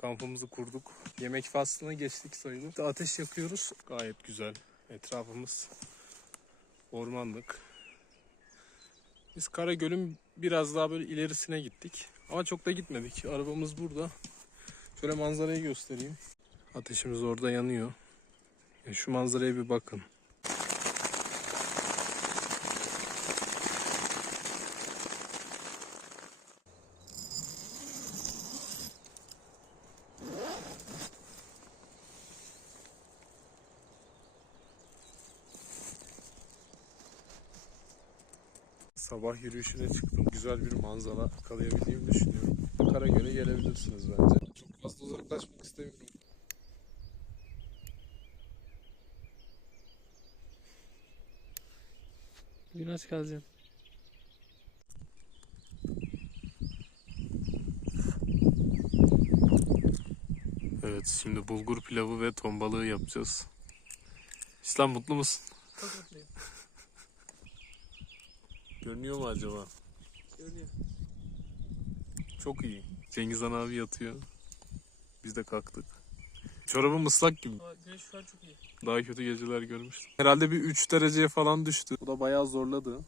Kampımızı kurduk. Yemek faslına geçtik sayılır. Ateş yakıyoruz. Gayet güzel. Etrafımız ormanlık. Biz Karagöl'ün biraz daha böyle ilerisine gittik. Ama çok da gitmedik. Arabamız burada. Şöyle manzarayı göstereyim. Ateşimiz orada yanıyor. Ya şu manzaraya bir bakın. Sabah yürüyüşüne çıktım. Güzel bir manzara yakalayabildiğimi düşünüyorum. Karagöl'e gelebilirsiniz bence. Çok fazla uzaklaşmak istemiyorum. Gün aç kalacaksın. Evet şimdi bulgur pilavı ve ton balığı yapacağız. İslam mutlu musun? Çok mutluyum. Görünüyor mu acaba? Görünüyor. Çok iyi. Cengiz Han abi yatıyor. Biz de kalktık. Çorabım ıslak gibi. Ama güneş şu an çok iyi. Daha kötü geceler görmüştüm. Herhalde bir 3 dereceye falan düştü. Bu da bayağı zorladı.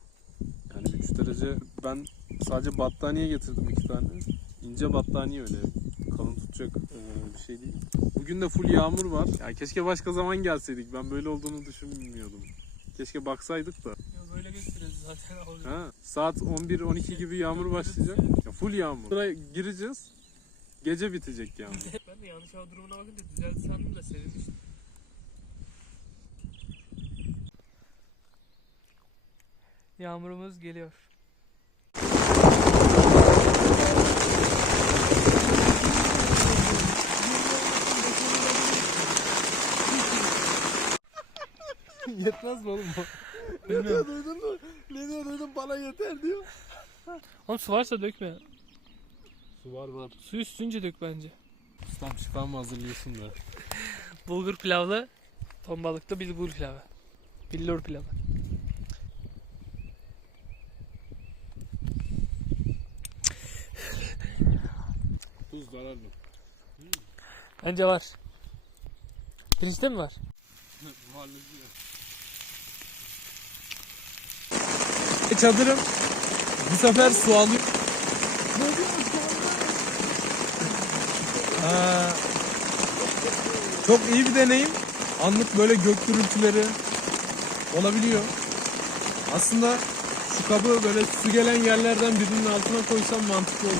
Yani 3 derece ben sadece battaniye getirdim iki tane. İnce battaniye öyle kalın tutacak ee, bir şey değil. Bugün de full yağmur var. Ya keşke başka zaman gelseydik. Ben böyle olduğunu düşünmüyordum. Keşke baksaydık da. Ya böyle geçiriyoruz zaten abi. Ha, saat 11-12 gibi yağmur başlayacak. Ya full yağmur. Buraya gireceğiz. Gece bitecek yağmur. ben de yanlış hava durumuna bakınca düzeldi sandım da sevinmiştim. Yağmurumuz geliyor. Yetmez mi oğlum bu? Ne diyor duydun mu? Ne diyor duydun bana yeter diyor. Oğlum su varsa dökme. Su var var. Su üstünce dök bence. İslam şifa mı hazırlıyorsun da? Bulgur pilavlı, ton balıklı bulgur pilavı. Billur pilavı. Tuz zararlı. Bence var. Pirinçte mi var? Çadırım bu sefer su alıyor. Aa, çok iyi bir deneyim. Anlık böyle gök gürültüleri olabiliyor. Aslında şu kabı böyle su gelen yerlerden birinin altına koysam mantıklı olur.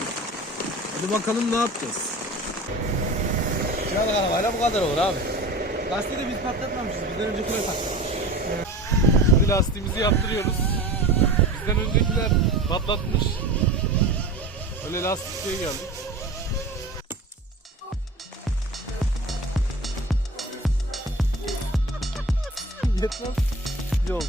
Hadi bakalım ne yapacağız. Kiralık arabayla bu kadar olur abi. Lastiği de biz patlatmamışız. Bizden öncekiler patlattı. Hadi lastiğimizi yaptırıyoruz. Bizden öncekiler patlatmış. Öyle lastikçiye geldik. Yetmez. Yol.